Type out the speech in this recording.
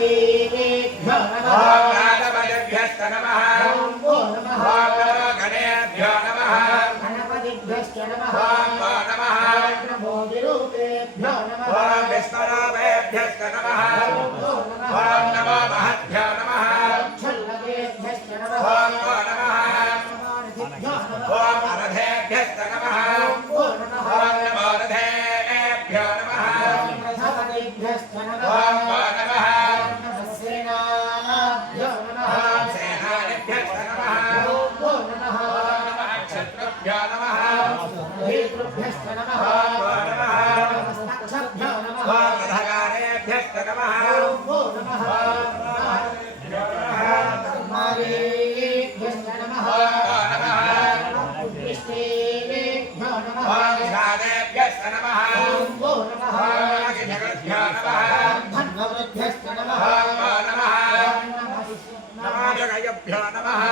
वीरेभ्यो नमः ओम नादवदेभ्यश्च नमः नमो नमः ओम नमो गणेभ्यो नमः गणपतिभ्यश्च नमः ओम नमः नमो विरूपेभ्यो नमः ओम विष्णुरूपेभ्यश्च नमः ओम नमो महद्भ्यो नमः छल्लकेभ्यश्च नमः ओम नमः ओम अरधेभ्यश्च नमः ओम नमो रथेभ्यो नमः रथपतिभ्यश्च नमः ओम नमः सेनाभ्यो नमः सेनानिभ्यश्च नमः ओम नमः क्षत्रुभ्यो नमः भेतृभ्यश्च नमः ओम नमः स्तक्षभ्यो नमः ओम रथगारेभ्यश्च नमः ओम नमः कुमारेभ्यश्च नमः ओम नमः पुष्टेभ्यो नमः ओम शादेभ्यश्च नमः ओम नमः अखिलगुभ्यो नमः धन्ववृद्भ्यश्च नमः ओम नमः नमः नमो जगयभ्यो नमः